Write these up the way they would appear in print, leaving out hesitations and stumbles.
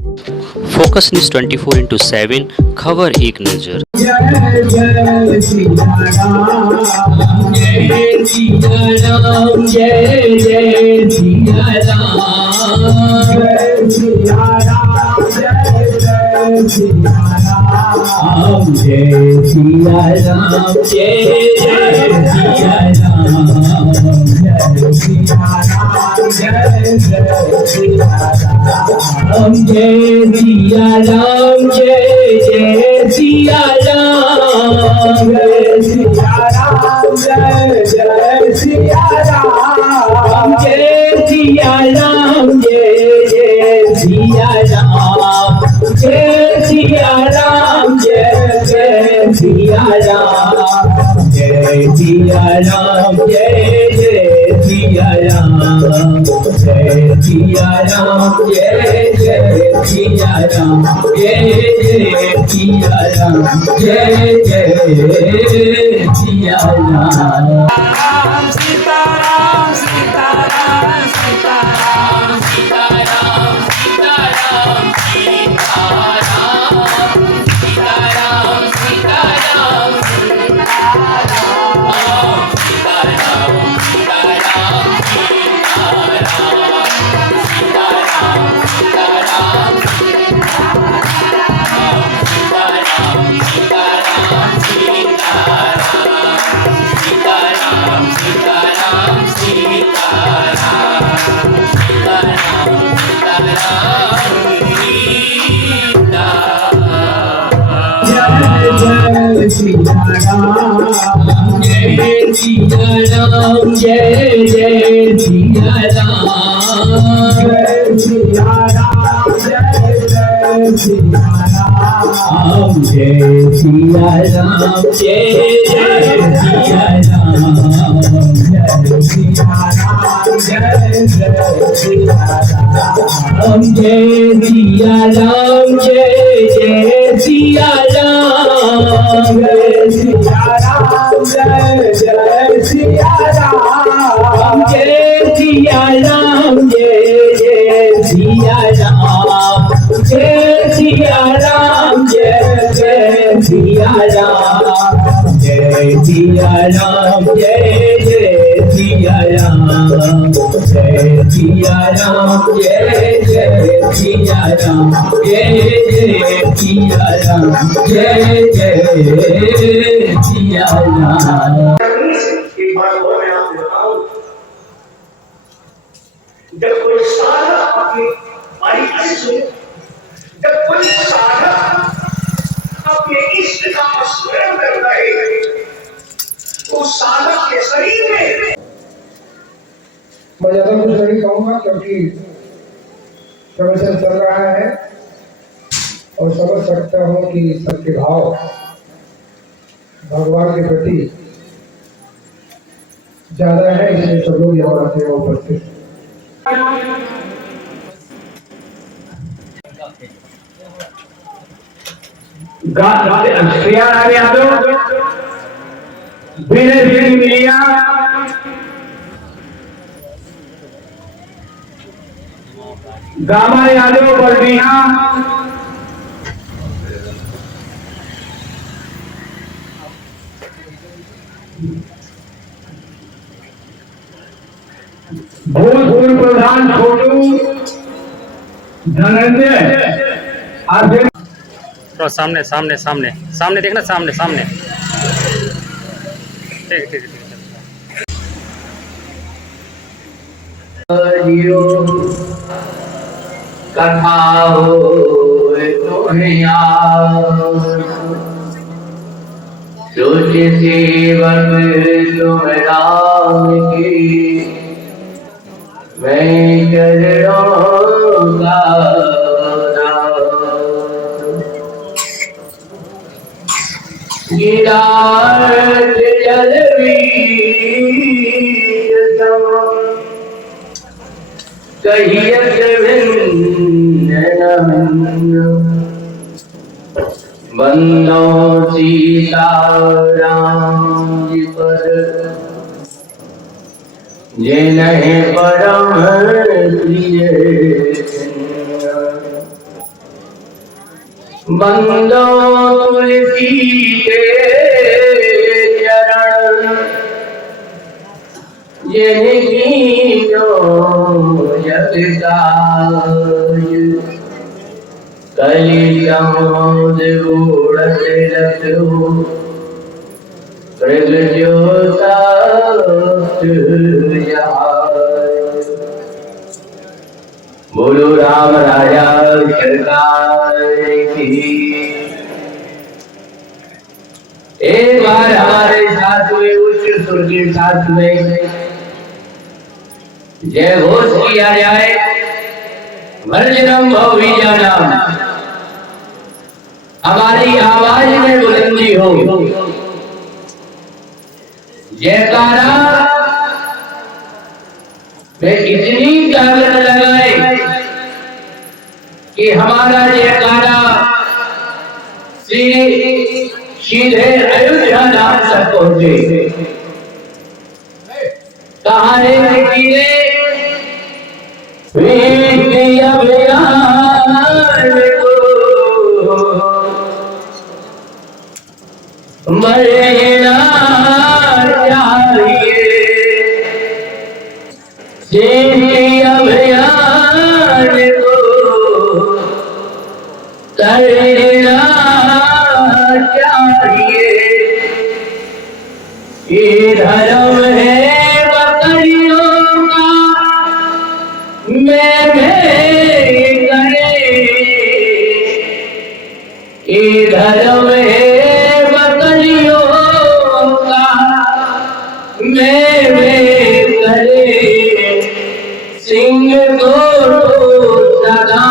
Focus news 24/7 खबर एक नजर। जय जय सिया राम, जय सिया राम, जय जय सिया राम, जय सिया राम, जय जय सिया राम, जय सिया राम, जय जय सिया राम, जय सिया राम, जय जय सिया राम, जय सिया राम, जय जय सिया राम, जय सिया राम, जय जय सिया राम, जय सिया राम, जय जय सिया राम, जय सिया राम, जय जय सिया राम, जय सिया राम, जय जय सिया राम, जय सिया राम, जय जय सिया राम, जय जय सिया राम, जय जय सिया राम। सीताराम सीताराम सीताराम सीताराम सीताराम सीताराम सीताराम सीताराम जय सिया राम, जय सिया राम, जय जय सिया राम, जय सिया राम, जय जय सिया राम, जय सिया राम, जय जय सिया राम, जय सिया राम, जय जय सिया राम, जय सिया राम, जय जय सिया राम, जय सिया राम, जय जय सिया राम, जय सिया राम, जय जय सिया राम, जय सिया राम, जय जय सिया राम, जय सिया राम, जय जय सिया राम, जय सिया राम, जय जय सिया राम, जय जय सिया राम, जय जय सिया राम। एक बात और मैं आपको बताऊं, जब कोई साधक अपनी मालिक से सुने, जब कोई साधक अपने इष्ट का स्मरण कर रहे, तो साधक के शरीर में मैं ज्यादा कुछ नहीं कहूँगा क्योंकि प्रवचन चल रहा है और समझ सकता हूँ कि सबके भाव भगवान के प्रति ज्यादा है, इसलिए सब लोग यहाँ आते हैं उपस्थित। श्रेया यादव, विनय सिंह मिलिया, गामा यादव बल्दिया, भूतपूर्व प्रधान छोटू धनंजय, थोड़ा सामने सामने सामने सामने देखना, सामने सामने। ठीक ठीक ठीक। कथा हो सोच सेवक तुम राम की, मैं चरणों का गिरात कहियत बंदो सीता राम जी पर जिन्हें परम प्रिय बंदो तुलसी के चरण जिनकी जो जग काज कलि समुद्र बूढ़त रखो मृग जो साथ जहाज। बोलो राम राजा सरकार की। एक बार हमारे साथ में उच्च सुर के साथ में जय घोष किया जाए। वर्जनम भवीजा नाम हमारी आवाज में बुलंदी हो। जयकारा में इतनी ताकत लगाए कि हमारा जयकारा सीधे अयोध्या धाम तक पहुंचे। कहा है कि मरना चाहिए अभियान को करना चाहिए। ये धर्म है बकरियों का मैं करे। ये धर्म है बकरियों का मैं करे। सिंह को सदा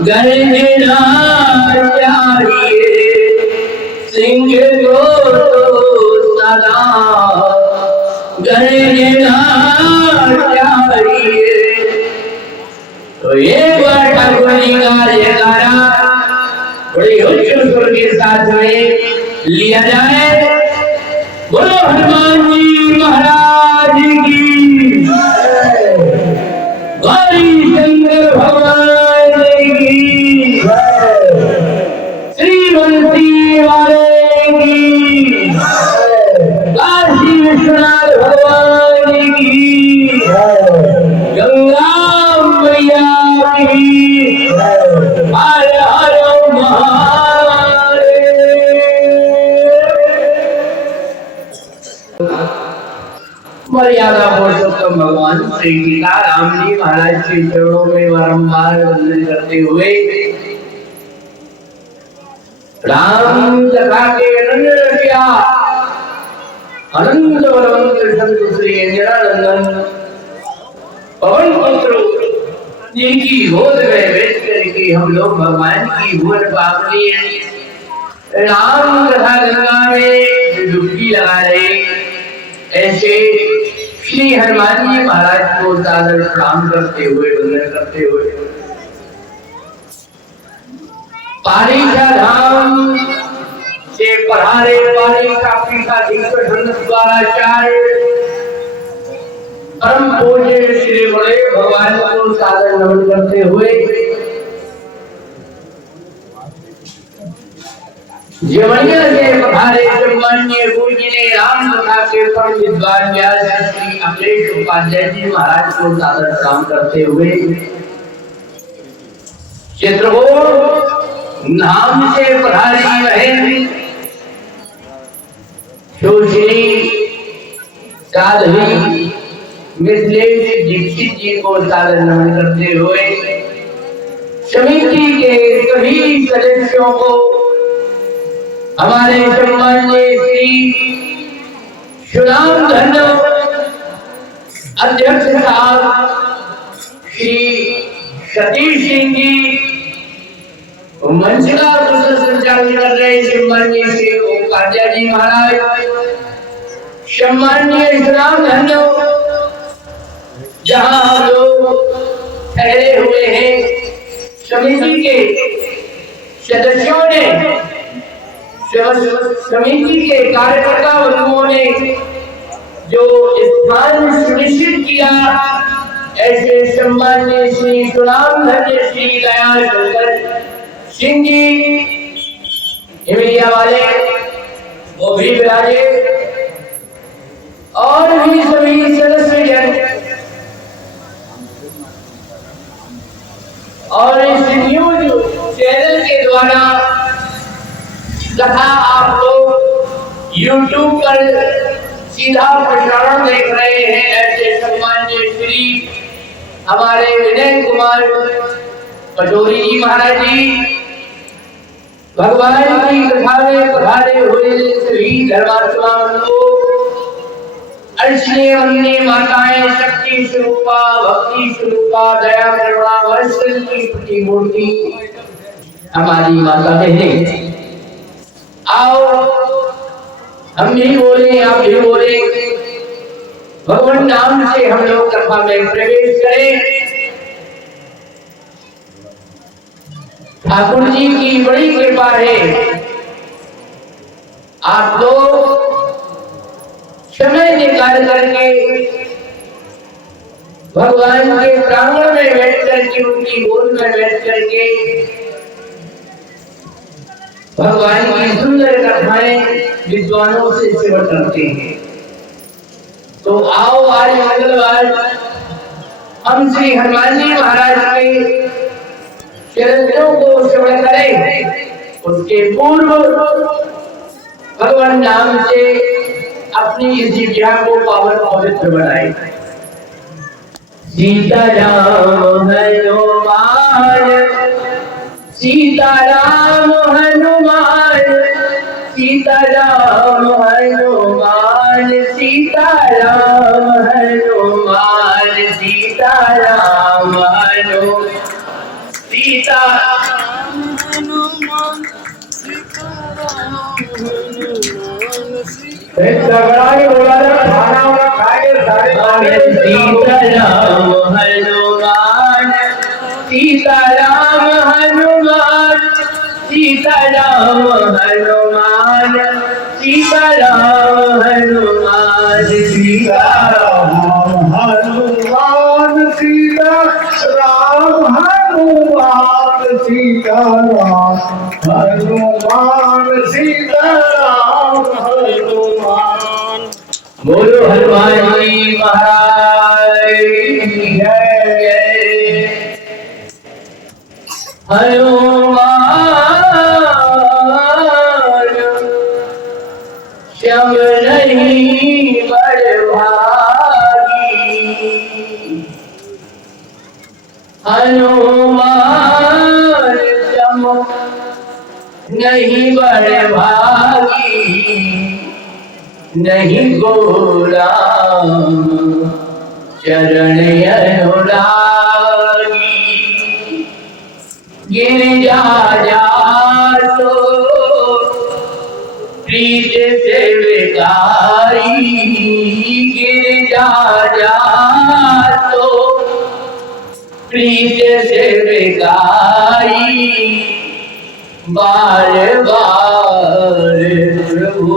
गर्जना चाहिए। सिंह को सदा गर्जना चाहिए। तो एक बार ठाकुर जी का जयकारा बड़ी उच्च सुर के साथ में लिया जाए। बोलो हनुमान जी महाराज की, गौरी शंकर भगवान की, श्री बंसी वाले की, काशी विश्वनाथ भगवान की, गंगा मैया की, हर हर महादेव। मर्यादा पुरुषोत्तम भगवान श्री सीताराम जी महाराज के चरणों में बारंबार वंदन करते हुए राम कथा के अनंत बलवंत संत श्री इंदिरानंदन पवन पुत्र जिनकी गोद में बैठ करके हम लोग भगवान की भुवन पावनी राम कथा गंगा में डुबकी लगा रहे। ऐसे श्री हनुमान जी महाराज को सादर प्रणाम करते हुए वंदन करते हुए पारीक्षा धाम से पधारे पारीक्षा पीठाधीश्वर द्वाराचार्य परम पूज्य श्री बड़े भगवान को सादर नमन करते हुए जवनिया से पधारे सम्माननीय पूजनीय राम कथा के परम विद्वान व्यास श्री अखिलेश उपाध्याय जी महाराज को सादर प्रणाम करते हुए चित्रकूट नाम से पधारी बहन सुश्री साध्वी मिथिलेश दीक्षित जी को सादर नमन करते हुए समिति के सभी सदस्यों को हमारे सम्माननीय श्री सुनाम धन्य अध्यक्ष साहब श्री सतीश सिंह जी मंच का संचालन कर रहे सम्माननीय श्री उपाध्याय जी महाराज, सम्माननीय सुनाम धन्य जहां हम लोग ठहरे हुए हैं समिति के सदस्यों ने समिति के कार्यकर्ता बंधुओं ने जो स्थान सुनिश्चित किया, ऐसे सम्माननीय श्री सुनाम धन्य श्री दयाल शंकर सिंह जी हिमलिया वाले वो भी विराजे और भी सभी सदस्य जन और इस न्यूज चैनल के द्वारा तथा आप लोग YouTube पर सीधा प्रसारण देख रहे हैं। ऐसे सम्माननीय श्री हमारे विनय कुमार पटोरी जी महाराज जी, भगवान की कथा में पधारे हुए सभी धर्मात्मा लोग, अर्चनीय वंदनीय माताएं, शक्ति स्वरूपा, भक्ति स्वरूपा, दया करुणा वर्षल की प्रतिमूर्ति हमारी माता बहनें, आओ हम भी बोले आप भी बोले, भगवान नाम से हम लोग कथा में प्रवेश करें। ठाकुर जी की बड़ी कृपा है, आप लोग समय निकाल करके भगवान के प्रांगण में बैठ करके, उनकी गोद में बैठ करके भगवान की सुंदर कथाएं विद्वानों से श्रवण करते हैं। तो आओ आज मंगलवार हम श्री हनुमान जी महाराज के चरित्रों को श्रवण करें। उसके पूर्व भगवान नाम से अपनी इस जिह्वा को पावन पवित्र बनाए। सीताराम हनुमान, सीताराम हनुमान, सीताराम हनुमान, सीताराम हनुमान, सीताराम हनुमान, सीता झगड़ा बोला खाना वाना खाए सारे सीताराम हनुमान, सीताराम हनुमान, सीताराम हनुमान, सीताराम हनुमान, सीताराम हनुमान, सीताराम हनुमान, सीताराम हनुमान, सीताराम हनुमान। बोलो हनुमान जी महाराज की जय। हनुमान श्याम नहीं बड़भागी, हनुमान श्याम नहीं बड़भागी, नहीं गोरा चरण अनुरागी, गिरजा जा तो प्रीत से विकारी, गिरजा जा तो प्रीत से विकारी, बार बार प्रभु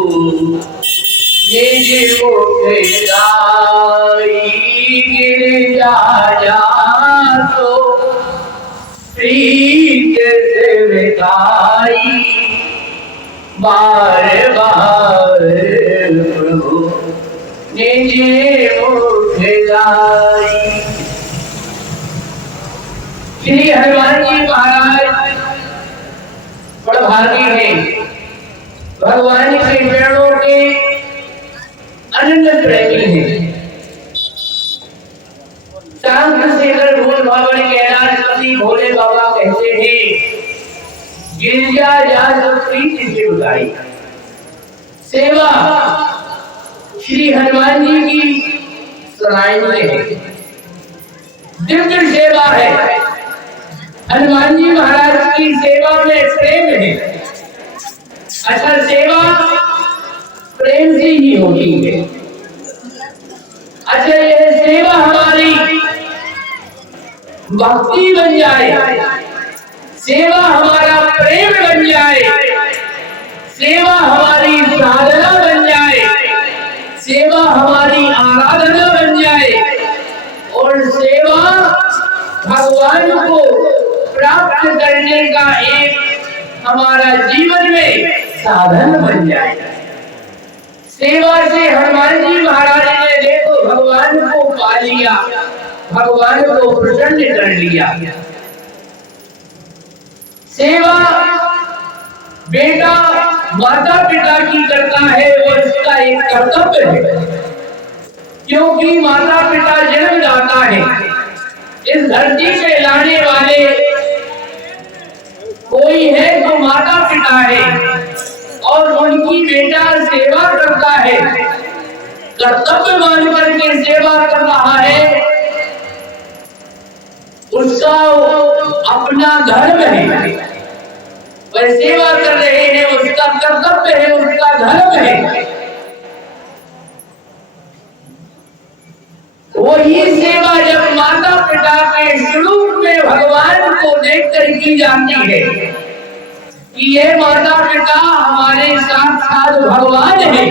निज मुख लाई, गिरजा जा तो प्रीत से विकारी, बार बार प्रभु निज मुख लाई। श्री हनुमान जी महाराज बड़भागी हैं, भगवान के चरणों के अनंत प्रेमी हैं। शांत शेखर भूल भावड़ कैलाशपति भोले बाबा कहते हैं, गिरजा जा तो प्रीति से बुलाई। सेवा श्री हनुमान जी की सराहनीय है, दिव्य सेवा है। हनुमान जी महाराज की सेवा में प्रेम है। अच्छा, सेवा प्रेम से ही होती है। अच्छा, ये सेवा हमारी भक्ति बन जाए, सेवा हमारा प्रेम बन जाए, सेवा हमारी साधना बन जाए, सेवा हमारी आराधना बन जाए और सेवा भगवान को प्राप्त करने का एक हमारा जीवन में साधन बन जाए। सेवा से हनुमान जी महाराज ने देखो भगवान को पा लिया, भगवान को प्रसन्न कर लिया। सेवा बेटा माता पिता की करता है, वो इसका एक कर्तव्य है, क्योंकि माता पिता जन्मदाता है। इस धरती पे लाने वाले कोई है तो माता पिता है, और उनकी बेटा सेवा करता है, कर्तव्य मान करके सेवा कर रहा है, उसका अपना धर्म है। वह सेवा कर रहे हैं, उसका कर्तव्य है, उसका धर्म है। वही सेवा जब माता पिता के स्वरूप में भगवान को देखकर की जाती है कि ये माता पिता हमारे साक्षात भगवान है,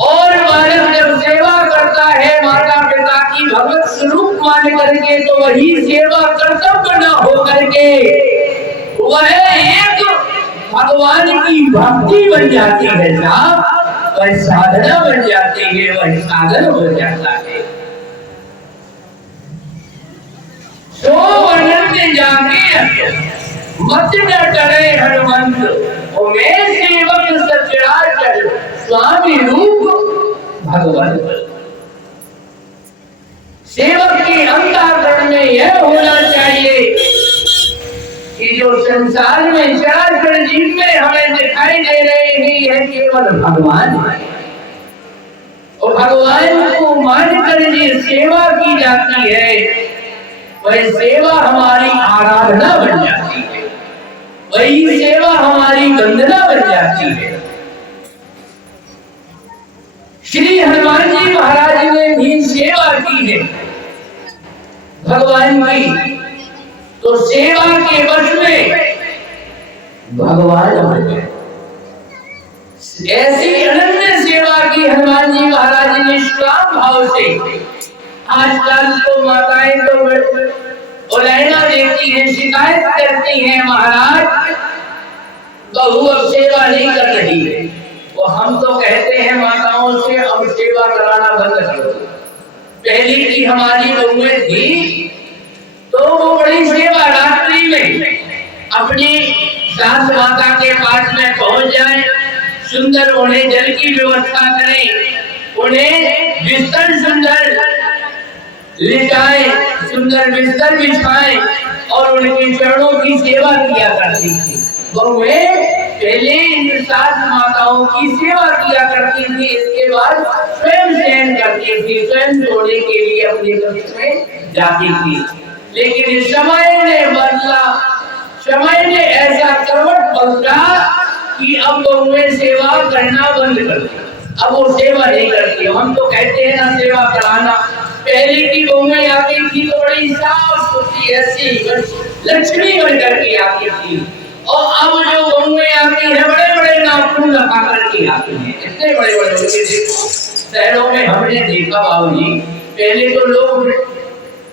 और मानव जब सेवा करता है माता पिता की भगवत स्वरूप मान करके, तो वही सेवा कर्तव्य न हो करके वह एक भगवान की भक्ति बन जाती है, वह साधना बन जाती है, वह साधन बन जाता है। तो वर्णन जाके मत न डरे हनुमंत, मैं सेवक सचराचर स्वामी रूप भगवंत। सेवक के अंतःकरण में यह होना चाहिए कि जो संसार में चराचर जीव में हमें दिखाई दे रहे हैं, यह केवल भगवान है, और भगवान को मानकर जो सेवा की जाती है, वह सेवा हमारी आराधना बन जाती है, वही सेवा हमारी वंदना बन जाती है। श्री हनुमान जी महाराज ने भी सेवा की है भगवान की, तो सेवा के वश में भगवान बन गए। ऐसी अनन्य सेवा की हनुमान जी महाराज ने निष्काम भाव से। आजकल तो माताएं तो उलैना देती हैं, शिकायत करती हैं, महाराज बहू अब सेवा नहीं कर रही है। वो हम तो कहते हैं माताओं से अब सेवा कराना बंद करो। पहली की हमारी बहुएं थी तो वो बड़ी सेवा रात्रि में अपनी सास माता के पास में पहुंच जाए, सुंदर उन्हें जल की व्यवस्था करें, उन्हें बिस्तर सुंदर लिटाएं, सुंदर बिस्तर बिछाएं और उनके चरणों की सेवा किया करती थी। बहुएं पहले इन सास माताओं की सेवा किया करती थी, इसके बाद स्वयं शयन करती थी, स्वयं सोने के लिए अपने कक्ष में जाती थी। लेकिन इस समय ने बदला, समय ने ऐसा करवट बदला कि अब बहुएं सेवा करना बंद कर दी। अब वो सेवा नहीं करती। हम तो कहते हैं ना सेवा कराना। पहले की बहुएं आती थी तो बड़ी साफ सुथरी ऐसी लक्ष्मी बनकर के आती थी, और अब जो बहुएं आती है बड़े बड़े नाखून लगा करके आती है, इतने बड़े बड़े होते। देखो शहरों में हमने देखा बाबूजी, पहले तो लोग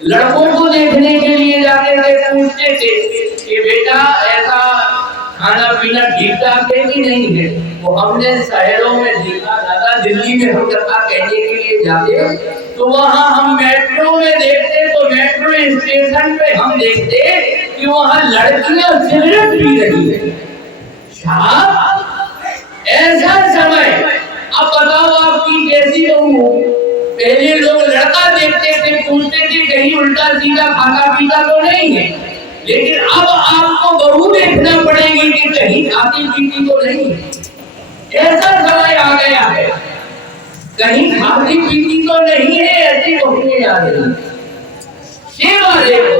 लड़कों को देखने के लिए जाते थे, पूछते थे कि बेटा ऐसा खाना पीना ठीक ठाक है कि नहीं है। वो हमने शहरों में देखा, दादा दिल्ली में हम कथा कहने के लिए जाते तो वहाँ हम मेट्रो में देखते, तो मेट्रो स्टेशन पे हम देखते कि वहाँ लड़कियां सिगरेट पी रही है। ऐसा समय, अब बताओ आपकी कैसी बहू। पहले लोग लड़का देखते थे, पूछते थे कहीं उल्टा सीधा खाता पीता तो नहीं है, लेकिन अब आपको बहू देखना पड़ेगी कि कहीं खाती पीती तो नहीं है। ऐसा समय आ गया है, कहीं खाती पीती तो नहीं है, ऐसी बहुएं आ रही। सेवा देखो,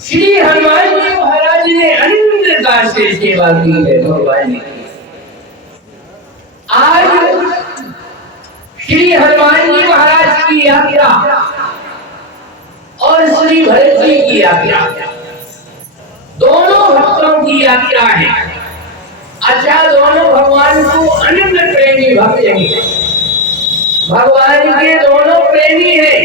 श्री हनुमान जी महाराज ने अनन्यता से सेवा की है भगवान ने। आज श्री हनुमान जी महाराज की यात्रा और श्री भरत जी की यात्रा, दोनों भक्तों की यात्रा है। अच्छा, दोनों भगवान को अनन्य प्रेमी भक्त हैं, भगवान के दोनों प्रेमी हैं।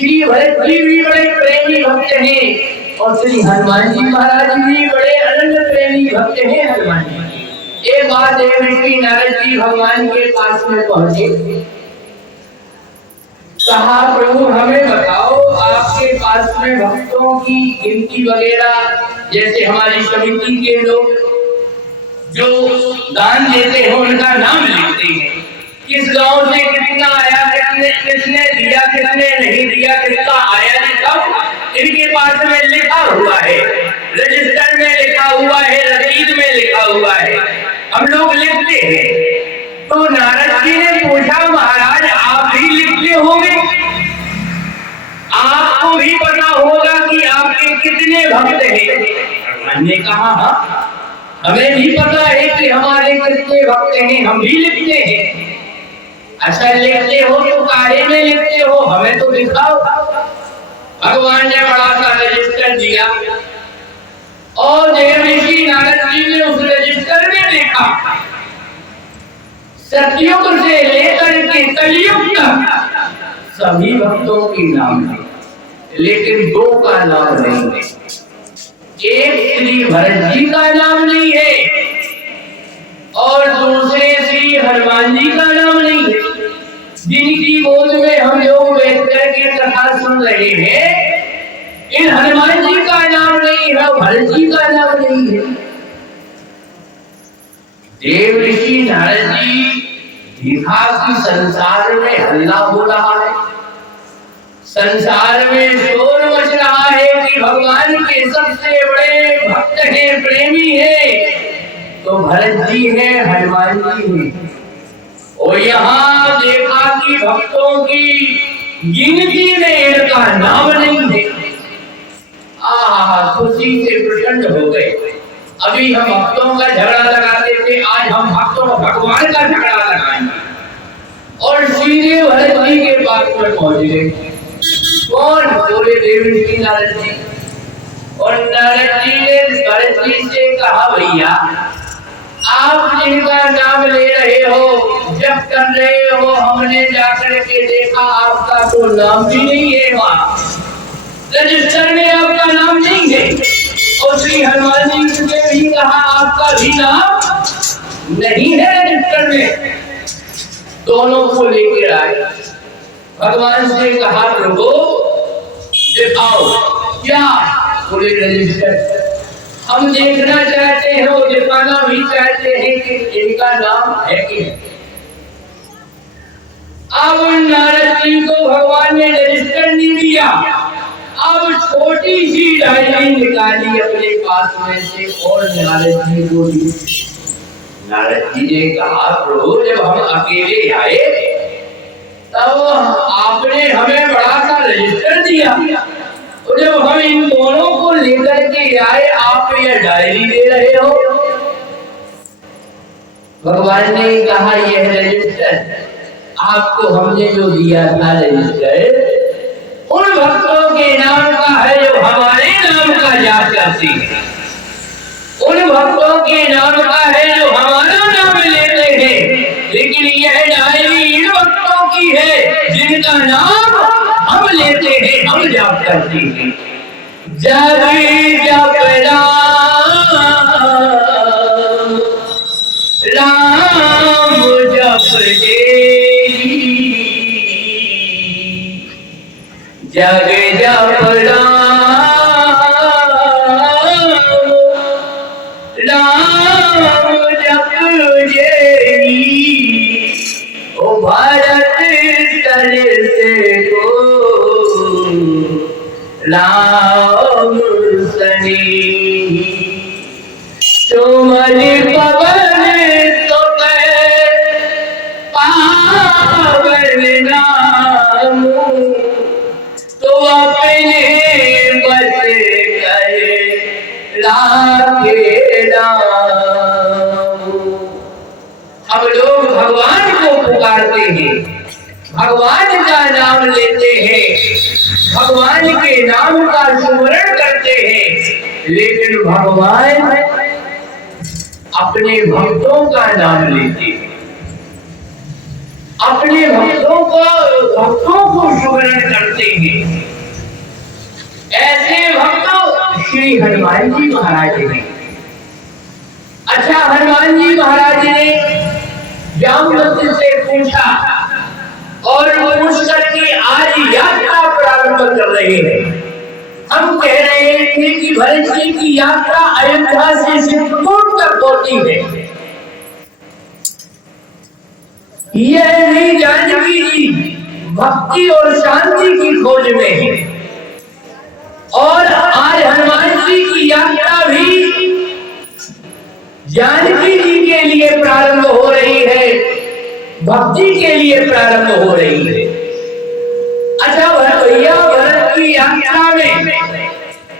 श्री भरत जी भी बड़े प्रेमी भक्त हैं और श्री हनुमान जी महाराज भी बड़े अनन्य प्रेमी भक्त हैं हनुमान जी। एक बार देव ऋषि नारद जी भगवान के पास में पहुंचे, कहा प्रभु हमें बताओ आपके पास में भक्तों की गिनती वगैरह, जैसे हमारी समिति के लोग जो दान देते हैं उनका नाम लिखते हैं, किस गांव से कितना आया, किसने दिया किसने नहीं दिया, किसका आया नहीं, सब इनके पास में लिखा हुआ है, रजिस्टर में लिखा हुआ है, रसीद में लिखा हुआ है, हम लोग लिखते हैं। तो नारद जी ने पूछा महाराज आप भी लिखते होंगे, आपको भी पता होगा कि आपके कितने भक्त हैं। मैंने कहा हाँ हमें भी पता है कि हमारे कितने भक्त हैं, हम भी लिखते हैं। अच्छा लिखते हो तो काहे में लिखते हो, हमें तो दिखाओ। भगवान ने बड़ा सा रजिस्टर दिया और देव ऋषि नारद जी ने उस रजिस्टर में देखा सतयुग से लेकर के कलयुग तक सभी भक्तों के नाम है, लेकिन दो का नाम नहीं है। एक श्री भरत जी का नाम नहीं है और दूसरे श्री हनुमान जी का नाम नहीं है। जिनकी गोद में हम लोग बैठकर के कथा सुन रहे हैं, इन हनुमान जी का नाम नहीं है, भरत जी का नाम नहीं है। देव ऋषि नारद जी देखा कि संसार में हल्ला हो रहा है, संसार में शोर मच रहा है कि भगवान के सबसे बड़े भक्त हैं, प्रेमी हैं, तो भरत जी हैं, हनुमान जी हैं। और यहाँ देखा कि भक्तों की गिनती में इनका नाम नहीं है। खुशी से प्रसन्न हो गए। अभी हम भक्तों का झगड़ा लगाते थे, आज हम भक्तों भगवान का झगड़ा लगाएंगे। और सीधे भरत जी के पास में पहुंच गए। कौन? बोले देव ऋषि नारद जी। और नारद जी ने भरत जी से कहा भैया आप जिनका नाम ले रहे हो, जब कर रहे हो, हमने जाकर के देखा आपका तो नाम भी नहीं है, वहाँ रजिस्टर में आपका नाम नहीं है। और श्री हनुमान जी ने भी कहा आपका भी नाम नहीं है रजिस्टर में। दोनों को लेकर आए, भगवान से कहा प्रभु दिखाओ क्या? बोले रजिस्टर हम देखना चाहते हैं और दिखाना भी चाहते हैं कि इनका नाम है कि नहीं। अब नारद जी को भगवान ने रजिस्टर नहीं दिया, अब छोटी सी डायरी निकाली अपने पास में से और नारद जी को दी। नारद जी ने कहा प्रभु जब हम अकेले आए तब आपने हमें बड़ा सा रजिस्टर दिया, तो जब हम इन दोनों को लेकर के आए आप ये डायरी दे रहे हो। भगवान ने कहा यह रजिस्टर आपको हमने जो दिया था रजिस्टर उन भक्तों के नाम का है जो हमारे नाम का याद करते हैं, उन भक्तों के नाम का है जो हमारा नाम लेते हैं। लेकिन यह डायरी इन भक्तों की है जिनका नाम हम लेते हैं, हम जाप करते हैं। जय जप राम जप जग जप राम जप ओ भारत तल से को राम सनी तुमर पवन तो पावन नाम तो अपने बस करे लागे राम। अब लोग भगवान को पुकारते हैं, भगवान का नाम लेते हैं, भगवान के नाम का स्मरण करते हैं, लेकिन भगवान अपने भक्तों का नाम लेते हैं। अपने भक्तों को सुमरण करते हैं। ऐसे भक्त श्री हनुमान जी महाराज ने। अच्छा, हनुमान जी महाराज ने जामवंत से पूछा और पूछ करके आज यात्रा प्रारंभ कर रहे हैं। हम कह रहे थे कि भरत जी की यात्रा अयोध्या से चित्रकूट तक होती है। यह नहीं जानकी जी भक्ति और शांति की खोज में है और आज हनुमान जी की यात्रा भी जानकी जी के लिए प्रारंभ हो रही है, भक्ति के लिए प्रारंभ हो रही है। अच्छा भैया, भरत की यात्रा में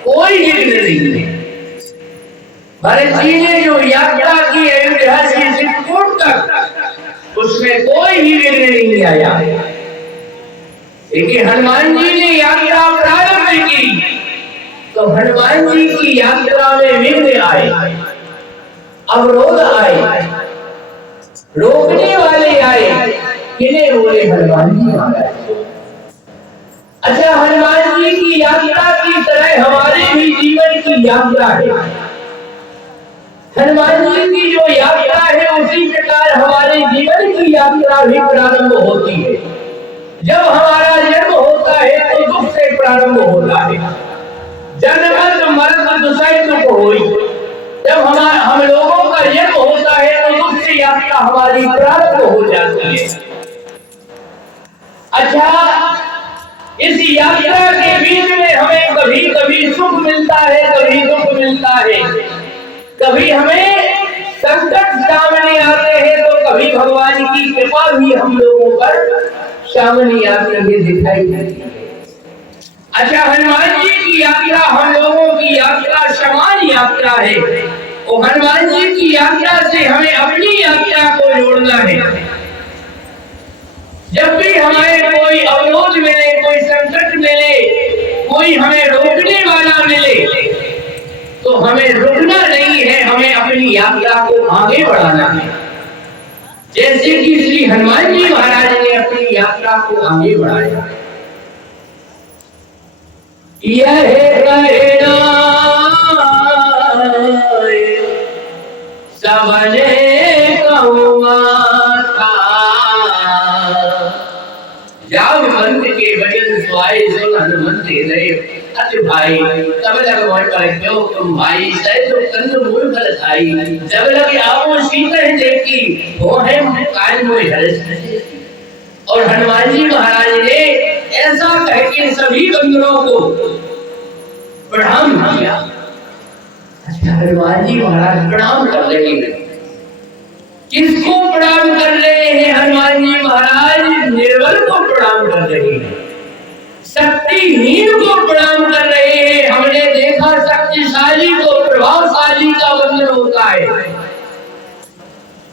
कोई विघ्न नहीं है। भरत जी ने जो यात्रा की अयोध्या से चित्रकूट तक, उसमें कोई ही विघ्न नहीं आया। लेकिन हनुमान जी ने यात्रा प्रारंभ की तो हनुमान जी की यात्रा में विघ्न आए, अवरोध आए, रोकने वाले आए। किन्हें बोले? हनुमान जी महाराज। अच्छा, हनुमान जी की यात्रा की तरह हमारे भी जीवन की यात्रा है। हनुमान जी की जो यात्रा है उसी प्रकार हमारे जीवन की यात्रा भी प्रारंभ होती है। जब हमारा जन्म होता है तो दुख से प्रारंभ होता है। जन्म मरण दुसै दुख होई। जब हम लोगों का जन्म होता है तो दुख से यात्रा हमारी प्रारंभ हो जाती है। अच्छा, इस यात्रा के बीच में हमें कभी कभी सुख मिलता है, कभी दुख मिलता है। कभी हमें संकट सामने आते हैं तो कभी भगवान की कृपा भी हम लोगों पर सामने आती है, दिखाई देती है। अच्छा, हनुमान जी की यात्रा हम लोगों की यात्रा समान यात्रा है और हनुमान जी की यात्रा से हमें अपनी यात्रा को जोड़ना है। जब भी हमें कोई अवरोध मिले, कोई संकट मिले, कोई हमें रोकने वाला मिले तो हमें रुकना नहीं है, हमें अपनी यात्रा को आगे बढ़ाना है। जैसे कि श्री हनुमान जी महाराज ने अपनी यात्रा को आगे बढ़ाया। यह कहना सबने कहूँगा था, जामवंत के वचन सुहाए सुन हनुमंत हृदय अति भाई। तब लग मोर पर क्यों तुम भाई, सह तो कंद मूल फल खाई। जब लग आपो सीता देखी, हो है काज मोहि हर्ष। और हनुमान जी महाराज ने ऐसा कह के सभी बंदरों को प्रणाम किया। अच्छा, हनुमान जी महाराज प्रणाम कर रहे हैं। किसको प्रणाम कर रहे हैं? हनुमान जी महाराज निर्बल को प्रणाम कर रहे हैं, शक्तिहीन को प्रणाम कर रहे हैं। हमने देखा शक्तिशाली को प्रभावशाली का वंदन होता है।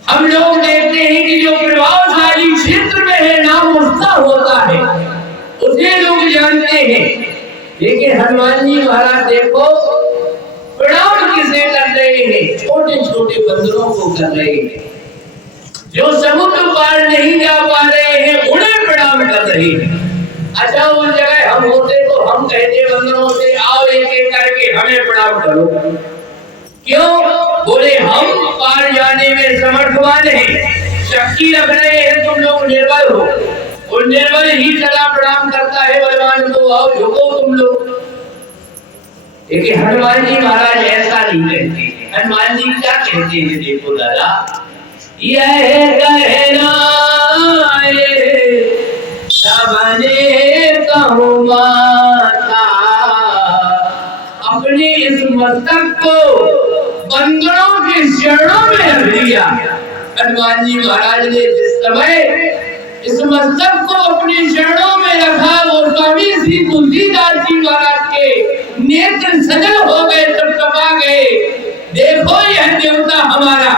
हम लोग देखते हैं कि जो प्रभावशाली क्षेत्र में है नाम उसका होता है, उसे लोग जानते हैं। लेकिन हनुमान जी महाराज देखो प्रणाम किसे कर रहे हैं? छोटे छोटे बंदरों को कर रहे हैं। जो समुद्र पार नहीं जा पा रहे हैं उन्हें प्रणाम कर रहे हैं। अच्छा, उस जगह हम होते तो हम कहते बंदरों से, आओ एक एक करके हमें प्रणाम करो। क्यों? बोले हम पार जाने में समर्थवान हैं, शक्ति रख रहे हैं, तुम लोग निर्बल हो। और निर्बल ही सदा प्रणाम करता है, बलवान को आओ झुको तुम लोग। लेकिन हनुमान जी महाराज ऐसा नहीं कहते। हनुमान जी क्या कहते हैं? देखो दादा, यह कहना सबने कहूँगा था, अपने इस मस्तक को बंदरों के चरणों में रख दिया। हनुमान जी महाराज ने जिस समय इस मस्तक को अपने चरणों में रखा, वो स्वामी श्री तुलसीदास जी महाराज के नेत्र सजल हो गए, टपटपा गए। देखो यह देवता हमारा,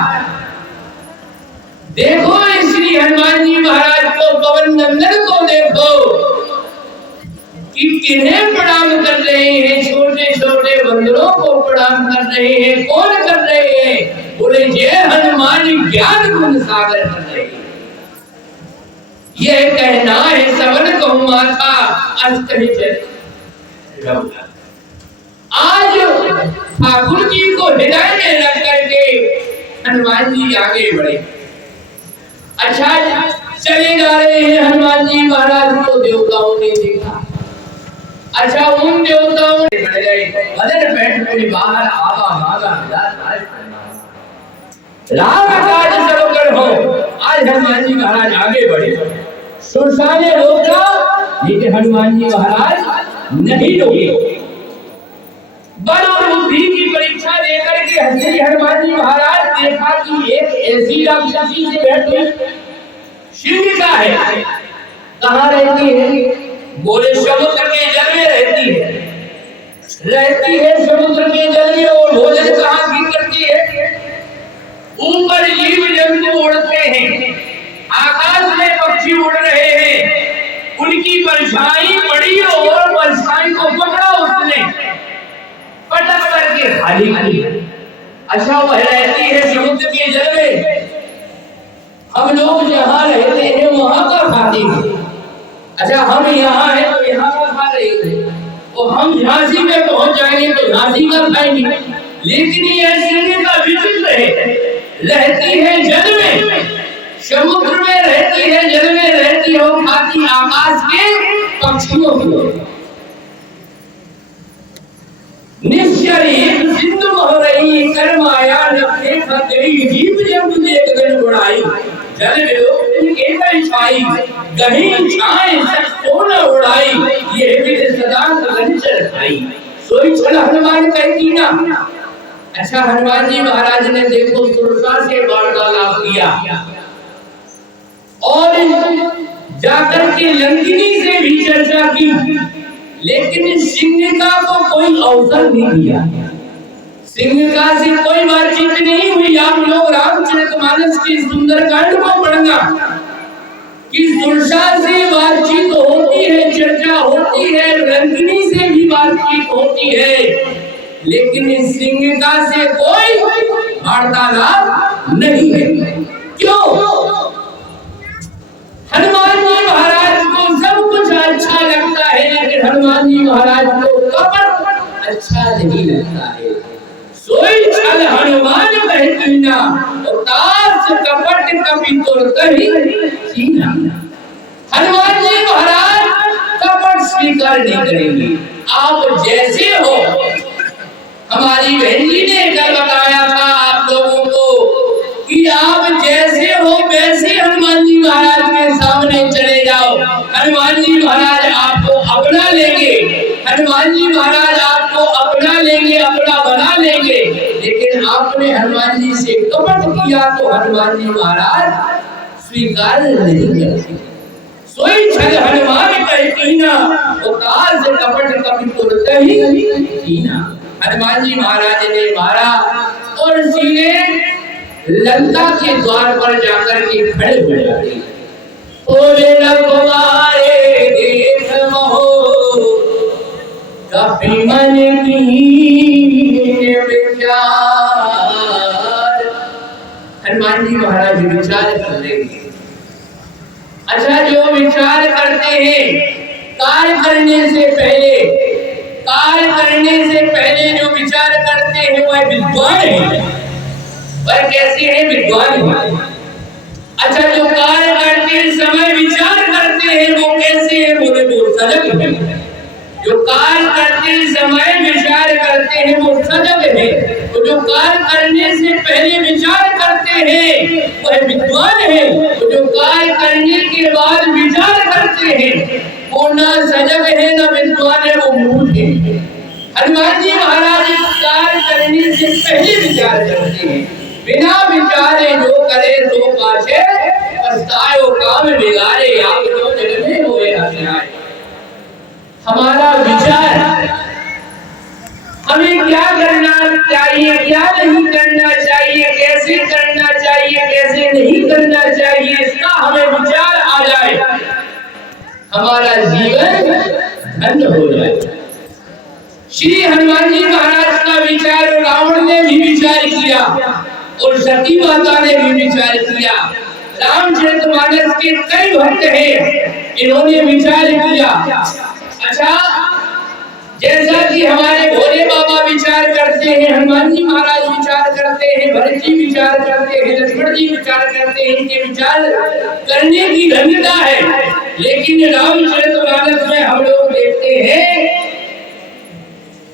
देखो श्री हनुमान जी महाराज को, पवन नंदन को देखो कि किन्हें प्रणाम कर रहे हैं। छोटे छोटे बंदरों को प्रणाम कर रहे हैं। कौन कर रहे हैं? बोले जय हनुमान ज्ञान गुण सागर कर रहे हैं। यह कहना है सबन कहूँ माथा अस्त चले। आज ठाकुर जी को हृदय में रख करके हनुमान जी आगे बढ़े। अच्छा चले जा रहे हैं हनुमान जी महाराज को देवताओं ने देखा। अच्छा उन देवताओं ने बढ़ गए बदन बैठ कर बाहर आवा मांगा राम काज सब कर हो। आज हनुमान जी महाराज आगे बढ़े। सुरसा ने रोका लेकिन हनुमान जी महाराज नहीं रोके। बल और बुद्धि की परीक्षा देकर के हंसी हनुमान जी महाराज देखा कि एक ऐसी राक्षसी से बैठी शिविका है। कहाँ रहती है? बोले समुद्र के जल में रहती है समुद्र के जल में। और भोजन कहाँ की करती है? ऊपर जीव जंतु उड़ते हैं, आकाश में पक्षी उड़ रहे हैं, उनकी परछाई पड़ी और परछाई को पकड़ा उसने, पटक करके खाली की। अच्छा वह रहती है समुद्र के जल में। हम लोग जहाँ रहते हैं वहाँ का खाते हैं। अच्छा हम यहाँ हैं तो यहाँ का खा रहे हैं, और हम झांसी में पहुँच जाएंगे तो झांसी का खाएंगे। लेकिन ये सिंह का विचित्र है, रहती है जल में, समुद्र में रहती है, जल में रहती हो, खाती आकाश के पक्षियों को। निश्चरित सिंधु हो रही कर्माया नफे खतरी जीव जंतु देख गन उड़ाई। जल में के छाई गही छाए सबको न उड़ाई। ये विद सदा सलंचर खाई सोई छल हनुमान कहती ना। अच्छा हनुमान जी महाराज ने देखो सुरसा से वार्तालाप किया और जाकर के लंकिनी से भी चर्चा की, लेकिन सिंहिका को कोई अवसर नहीं दिया। सिंहिका से कोई बातचीत नहीं हुई। आप लोग रामचरितमानस की सुंदरकांड को पढ़ना कि सुरसा से बातचीत होती है, चर्चा होती है, लंकिनी से भी बातचीत होती है, लेकिन सिंहिका से कोई वार्तालाप नहीं है। क्यों? हनुमान जी महाराज को सब कुछ अच्छा लगता है, लेकिन हनुमान जी महाराज को कपट अच्छा नहीं लगता है। सोई छल हनुमान कहती ना, उतार कपट कभी तोर कहीं सीना। हनुमान जी महाराज कपट स्वीकार नहीं करेंगे। आप जैसे हो, हमारी बहन जी ने कल बताया था आप लोगों को कि आप जैसे हो वैसे हनुमान जी महाराज के सामने चले जाओ। हनुमान जी महाराज आपको अपना लेंगे, हनुमान जी महाराज आपको अपना लेंगे, अपना बना लेंगे। लेकिन आपने हनुमान जी से कपट किया तो हनुमान जी महाराज स्वीकार नहीं करते। सोई छल हनुमान कहती ना, उतार से कपट कभी तोड़ते ही सीना। हनुमान जी महाराज ने मारा और सीधे लंका के द्वार पर जाकर के खड़े हो जाते। बोले रघुवारे देख मोह कपि मन कीन विचार। हनुमान जी महाराज विचार कर लेंगे। अच्छा जो विचार करते हैं कार्य करने से पहले जो विचार करते हैं वह विद्वान है। वह कैसे है? विद्वान है। अच्छा जो कार्य करते समय विचार करते हैं वो कैसे है? बोले वो सजग है। जो कार्य करते समय विचार करते हैं वो सजग है। तो जो कार्य करने से पहले विचार करते हैं वह विद्वान है। तो जो कार्य करने के बाद विचार करते हैं वो ना सजग है ना विद्वान है, वो मूर्ख है। हनुमान जी महाराज कार्य करने से पहले विचार करते हैं। बिना विचारे जो करे सो पाछे पछताए काम बिगाड़े। आप लोग जग में होए हथियार। हमारा विचार हमें क्या करना चाहिए, क्या नहीं करना चाहिए, कैसे करना चाहिए, कैसे नहीं करना चाहिए, इसका हमें विचार आ जाए, हमारा जीवन धन्य हो जाए। श्री हनुमान जी महाराज का विचार रावण ने भी विचार किया और सती माता ने भी विचार किया। रामचरितमानस के कई भक्त हैं, इन्होंने विचार किया। अच्छा, जैसा कि हमारे भोले बाबा विचार करते हैं, हनुमान जी महाराज विचार करते हैं, भरत जी विचार करते हैं, लक्ष्मण जी विचार करते हैं, इनके विचार करने की धन्यता है। लेकिन रामचरितमानस में हम लोग देखते हैं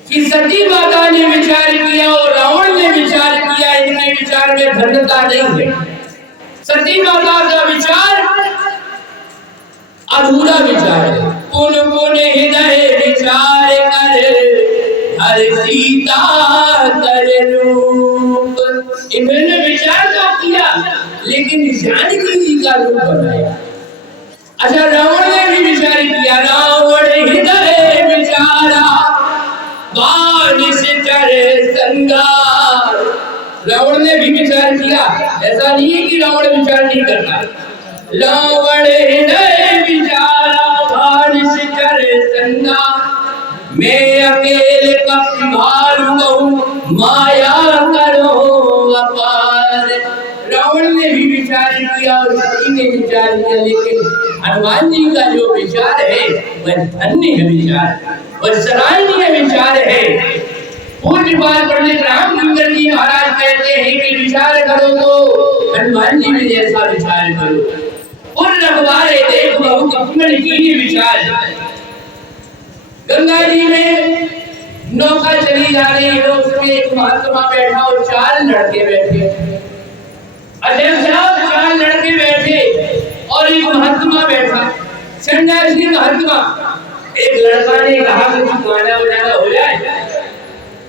कि सती माता ने विचार किया और रावण ने विचार किया, इनके विचार में धन्यता नहीं है। सती माता का विचार अधूरा विचार है। पुन पुन हृदय विचार कर हर सीता कर रूप। इन्होंने विचार तो किया लेकिन जानकी जी का रूप बनाया। अच्छा, रावण ने भी विचार किया, रावण हृदय विचारा बानिश कर संगार। रावण ने भी विचार किया, ऐसा नहीं है कि रावण विचार नहीं करता। रावण हृदय विचारा बानिश कर संगार, मैं अकेले कप भालू माया करो अपार। रावण ने भी विचार किया और सती ने विचार किया, लेकिन हनुमान जी का जो विचार है वह धन्य है विचार, वह सराहनीय विचार है। पूज्य बात पंडित रामचंद्र जी महाराज कहते हैं कि विचार करो तो हनुमान जी में जैसा विचार करो। उन रखवारे देख बहु कपमन की विचार। गंगा जी में नौका चली जा रही है, उसमें एक महात्मा बैठा और 4 लड़के बैठे। चार लड़के बैठे और एक महात्मा बैठा, सन्यासी महात्मा। एक लड़का ने कहा कि गाना बजाना हो जाए,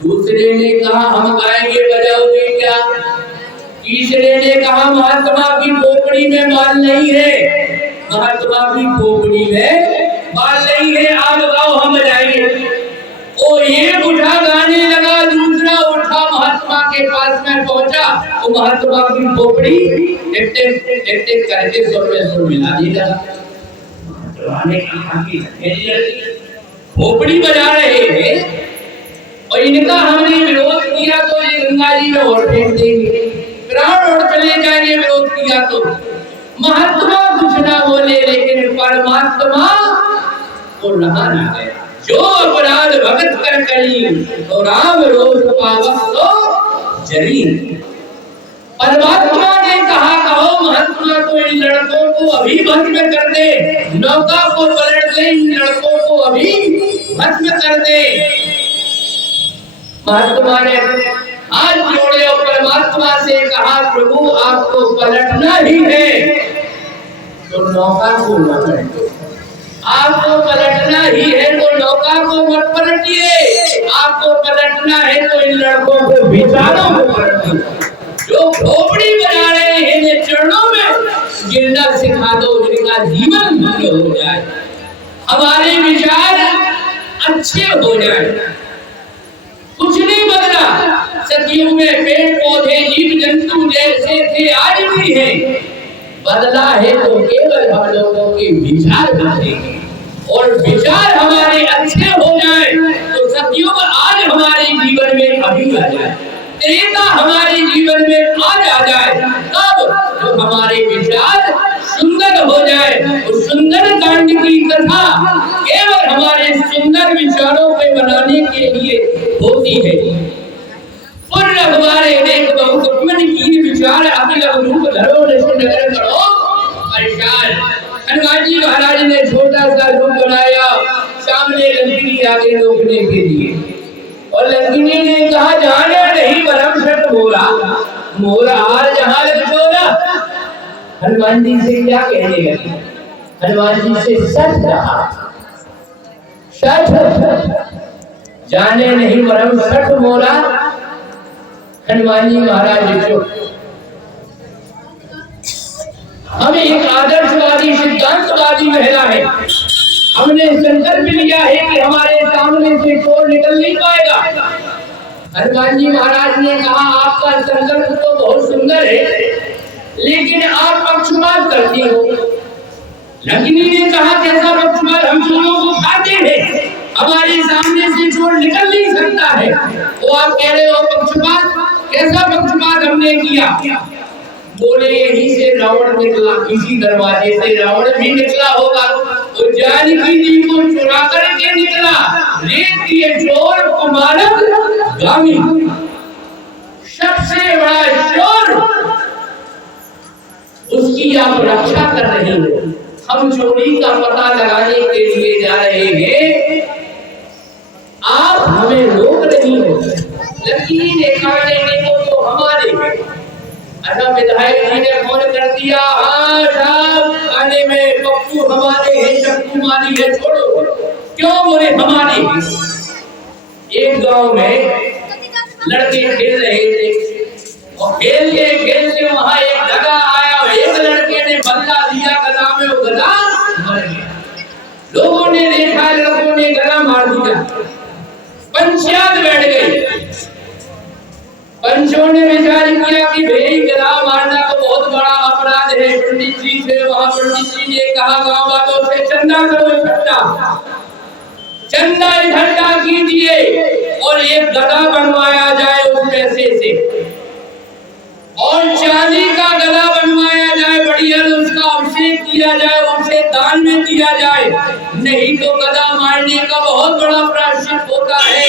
दूसरे ने कहा हम गाएंगे, बजाओगे क्या? तीसरे ने कहा महात्मा की खोपड़ी में माल नहीं है, महात्मा की खोपड़ी में माल नहीं है, आप गाओ हम बजाएंगे। और ये उठा गाने लगा, दूसरा उठा महात्मा के पास में पहुंचा, वो महात्मा की खोपड़ी टिक करके सुर में सुर मिला दिया। खोपड़ी बजा रहे हैं और इनका हमने विरोध किया तो ये गंगा जी में और फेंक देंगे, प्राण और चले जाएंगे। विरोध किया तो महात्मा कुछ ना बोले, लेकिन परमात्मा को रहा ना गया। जो अपराध भगत कर करी तो राम रोष पावक तो जरी। परमात्मा ने कहा कहो महात्मा तो इन लड़कों को अभी भस्म कर दे, नौका को पलट दे, इन लड़कों को अभी भस्म कर दे। महात्मा ने हाथ जोड़े और परमात्मा से कहा प्रभु आपको पलटना ही है तो नौका को न पलटो, आपको पलटना ही है तो नौका को मत पलटिए, आपको पलटना है तो इन लड़कों को विचारों को पलटिए। जो खोपड़ी बजा रहे हैं ये चरणों में गिरना सिखा दो, जिनका जीवन धन्य हो जाए, हमारे विचार अच्छे हो जाए। कुछ नहीं बदला, सतयुग में पेड़ पौधे जीव जंतु जैसे थे आज भी हैं, बदला है तो केवल हम लोगों के विचार बदलेंगे। और विचार हमारे अच्छे हो जाए तो सतयुग आज हमारे जीवन में अभी आ जाए, त्रेता हमारे जीवन में आज आ जाए। तब जो हमारे विचार सुंदर हो जाए, उस सुंदर कांड की कथा केवल हमारे सुंदर विचारों पे बनाने के लिए होती है। पुण्य हमारे देख बहु कपमन की विचार अखिल रूप धरो नगर करो परिचार। हनुमान जी महाराज ने छोटा सा रूप बनाया, सामने लंकिनी आगे रोकने के लिए, और लंकिनी ने कहा जाने नहीं परम सत मोरा, मोरा हार जहां लग चोरा। हनुमान जी से क्या कहने लगे? हनुमान जी से सच कहा, सच जाने नहीं परम सत मोरा। हनुमान जी महाराज चुप। हम एक आदर्शवादी सिद्धांतवादी महिला है, हमने संकल्प लिया है कि हमारे सामने से चोर निकल नहीं पाएगा। हनुमान जी महाराज ने कहा आपका संकल्प तो बहुत सुंदर है, लेकिन आप पक्षपात करती हो। लंकिनी ने कहा कैसा पक्षपात? हम चोरों को खाते हैं, हमारे सामने से चोर निकल नहीं सकता है, वो आप कह रहे हो पक्षपात? कैसा पक्षपात हमने किया? बोले यहीं से रावण निकला, इसी दरवाजे से रावण भी निकला होगा। तो जानकी जी को चुरा करके निकला, रेत दिए चोर कुमारक गामी, सबसे बड़ा चोर, उसकी आप रक्षा कर रहे हो। हम चोरी का पता लगाने के लिए जा रहे हैं, आप हमें रोक रही हो। लड़की ने कहा लेने को तो हमारे, अच्छा विधायक जी ने फोन कर दिया, हाँ साहब थाने में पप्पू हमारे हैं, चप्पू मारी है, छोड़ो। क्यों बोले हमारे? एक गांव में लड़के खेल रहे थे और खेलते खेलते वहां एक गधा आया, एक लड़के ने बल्ला दिया गधा में, वो गधा मर गया। लोगों ने देखा, लड़कों ने गधा मार दिया, पंचायत बैठ गई। पंचों ने विचार किया कि भाई गधा मारना तो बहुत बड़ा अपराध है। पंडित जी थे वहां, पंडित जी ने कहा गांव वालों से चंदा करो इकट्ठा, चंदा इकट्ठा कीजिए और एक गधा बनवाया जाए उस पैसे से, और चांदी का गधा बनवाया जाए, बढ़िया उसका अभिषेक किया जाए, उसे दान में दिया जाए। नहीं तो गधा मारने का बहुत बड़ा प्रायश्चित होता है।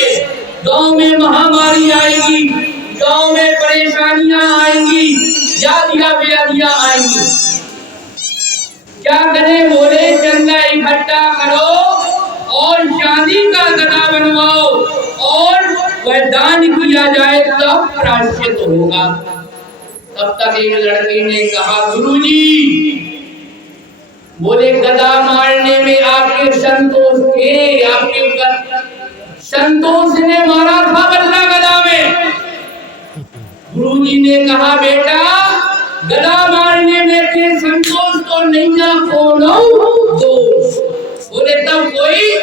गांव में महामारी आएगी, गांव में परेशानियां आएंगी, व्याधियां व्याधियां आएंगी। क्या करें? बोले चंदा इकट्ठा करो और चांदी का गधा बनवाओ और वह दान किया जाए, तब प्रायश्चित होगा। तब तक एक लड़के ने कहा, गुरुजी, बोले गधा मारने में आपके संतोष थे, आपके संतोष ने मारा था बल्ला गधा में। गुरुजी ने कहा, बेटा गधा मारने में के संतोष तो नहीं ना कोनो दोष। बोले तब कोई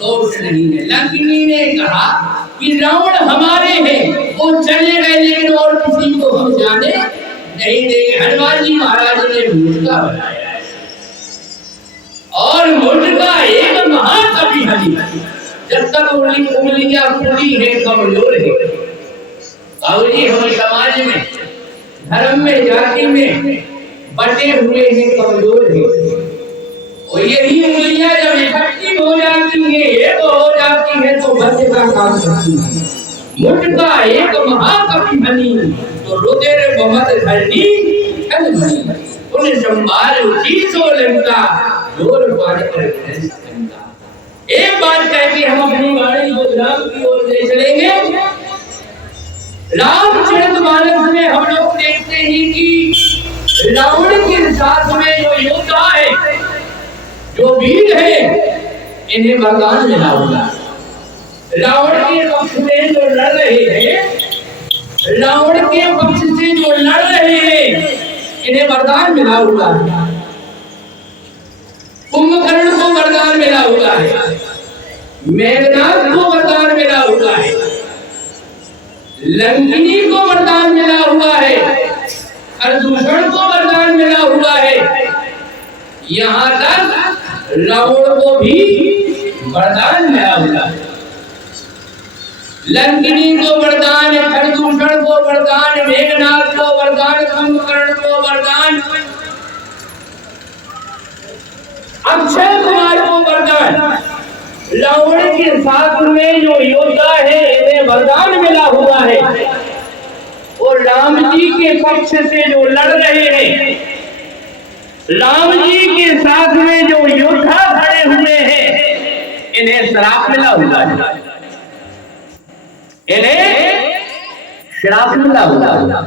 दोष नहीं है। लक्ष्मी ने कहा कि रावण हमारे हैं, वो चले गए लेकिन और किसी को हम जाने नहीं देंगे। हनुमान जी महाराज ने मुर्गा बनाया है और मुर्गा एक महाकवि हरि, जब तक उंगलियां खुली है कमजोर है। और ये हम समाज में, धर्म में, जाति में बटे हुए हैं, कमजोर है। और यही उंगलियां जब इकट्ठी हो जाती है, एक हो जाती है, तो बच्चे का काम करती है। मुर्गा एक महाकवि बनी, तो रुधिर बहुत धरनी छल बनी। उन संभाल उठी सो लंका, जोर पार कर लंका। एक बात कह के हम अपनी वाणी को राम की ओर ले चलेंगे। रामचरितमानस में हम लोग देखते हैं कि रावण के साथ में जो योद्धा है, जो वीर है, इन्हें वरदान मिला हुआ। रावण के पक्ष में जो लड़ रहे हैं, रावण के पक्ष से जो लड़ रहे हैं, इन्हें वरदान मिला हुआ है। कुंभकर्ण को वरदान मिला हुआ है, मेघनाथ को वरदान मिला हुआ है, लंकिनी को वरदान मिला हुआ है, खरदूषण को वरदान मिला हुआ है, यहाँ तक रावण को भी वरदान मिला हुआ है। लंकिनी को वरदान, खरदूषण को वरदान, मेघनाथ को वरदान, कुंभकर्ण को वरदान, अक्षय कुमार को वरदान। रावण के साथ में जो योद्धा है, इन्हें वरदान मिला हुआ है। और राम जी के पक्ष से जो लड़ रहे हैं, राम जी के साथ में जो योद्धा खड़े हुए हैं, इन्हें श्राप मिला हुआ है, इन्हें श्राप मिला हुआ है।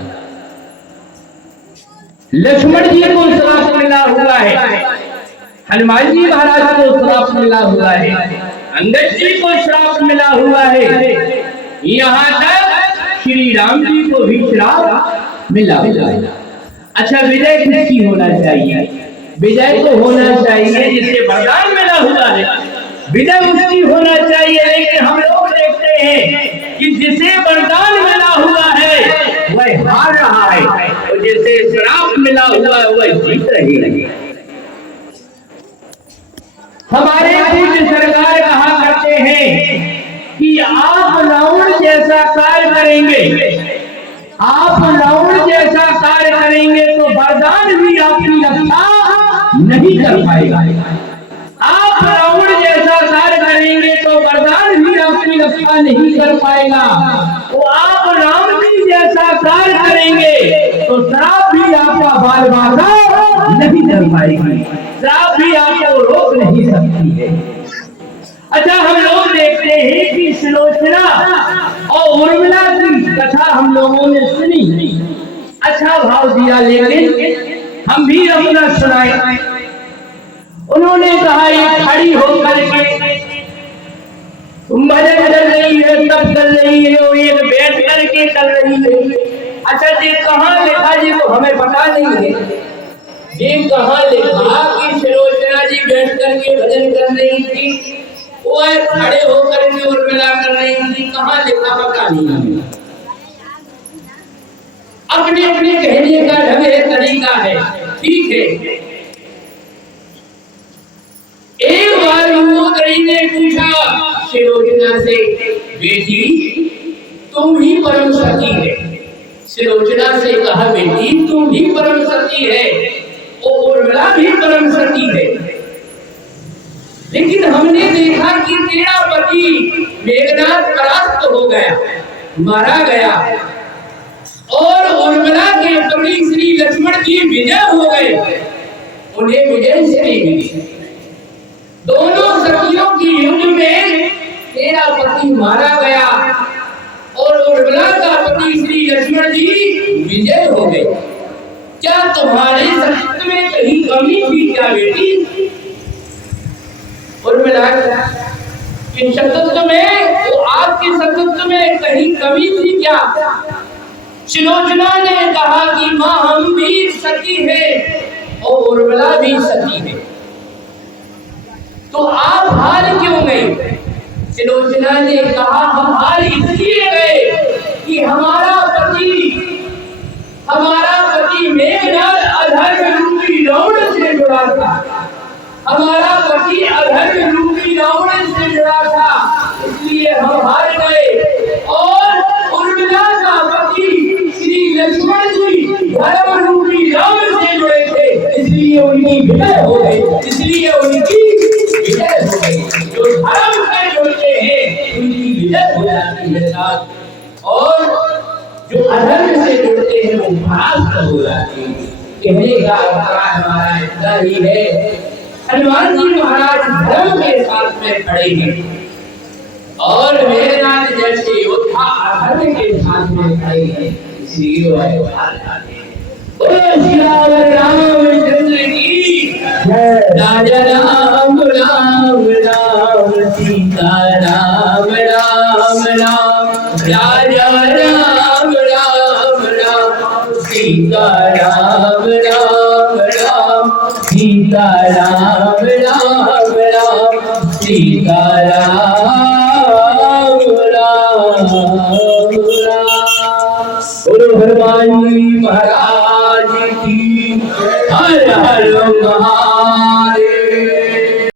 लक्ष्मण जी को श्राप मिला हुआ है, हनुमान जी महाराज को श्राप मिला हुआ है, अंगद जी को श्राप मिला हुआ है, यहाँ तक श्री राम जी को भी श्राप मिला हुआ है। अच्छा, विजय किसकी होना चाहिए? विजय तो होना चाहिए जिसे वरदान मिला हुआ है, विजय उसकी होना चाहिए। लेकिन हम लोग देखते हैं कि जिसे वरदान मिला हुआ है वह हार रहा है, और जिसे श्राप मिला हुआ है वह जीत रही है। हमारे पूज्य सरकार कहा करते हैं कि आप रावण जैसा कार्य करेंगे, आप रावण जैसा कार्य करेंगे तो वरदान भी आपकी रक्षा नहीं कर पाएगा। आप रावण जैसा कार्य करेंगे तो वरदान भी आपकी रक्षा नहीं कर पाएगा। तो आप राम जी जैसा कार्य करेंगे तो श्राप भी आपका बाल बाधा नहीं कर पाएगी, श्राप भी आपको रोक नहीं सकती है। अच्छा, हम लोग देखते हैं कि सुलोचना और उर्मिला की कथा हम लोगों ने सुनी, अच्छा भाव दिया, लेकिन हम भी अपना सुनाए। उन्होंने कहा ये खड़ी होकर के भजन कर रही है, तब कर रही है, वो एक बैठ करके कर रही है। अच्छा जी, कहाँ लिखा जी वो हमें पता नहीं है। ये कहाँ लिखा कि सुलोचना जी बैठ करके भजन कर रही थी, वो खड़े होकर के उर्मिला कर रही थी, कहाँ लिखा पता नहीं हमें। अपने अपने कहने का ढंग है, तरीका है, ठीक है। एक बार मंदोदरी ने पूछा सुलोचना से, बेटी तुम ही परम सती है। सुलोचना से कहा, बेटी तुम ही परम सती है और उर्मिला भी परम सती है, लेकिन हमने देखा कि तेरा पति मेघनाद परास्त हो गया, मारा गया, और उर्मिला के पति श्री लक्ष्मण जी विजय हो गए, उन्हें विजय श्री मिली। दोनों सखियों की युद्ध में तेरा पति मारा गया और उर्मिला का पति श्री लक्ष्मण जी विजय हो गए। क्या तुम्हारे सत्य में कहीं कमी थी क्या बेटी? उर्मिला के सतत्व में, तो आपके सतत्व में कहीं कमी थी क्या? सुलोचना ने कहा कि माँ हम भी सती हैं और उर्मिला भी सती है, तो आप हार क्यों गए? सुलोचना ने कहा हम हार इसलिए गए कि हमारा पति मेघनाद अधर्म रूपी रावण से जुड़ा था, हमारा पति अधर्म रूपी रावण से जुड़ा था, इसलिए हम हार गए। और उर्मिला का पति श्री लक्ष्मण जी धर्म रूपी राम से जुड़े थे, इसलिए उनकी विजय हो गई, इसलिए उनकी विजय हो गई। जो धर्म से जुड़ते हैं उनकी विजय हो जाती है साथ, और जो अधर्म से जुड़ते हैं वो परास्त हो जाते हैं। कहने का अपराध हमारा इतना ही है, हनुमान जी महाराज धर्म के साथ में खड़े हैं और मेघनाद जैसे योद्धा अधर्म के साथ में खड़े हैं, इसलिए वह हार जाते हैं। रामचंद्र की राजा राम राम राम सीता राम राम राम, राजा राम राम राम सीता राम राम राम, सीता राम राम राम सीता राम राम राम। बोलो हनुमान जी महाराज की हर हर महादेव।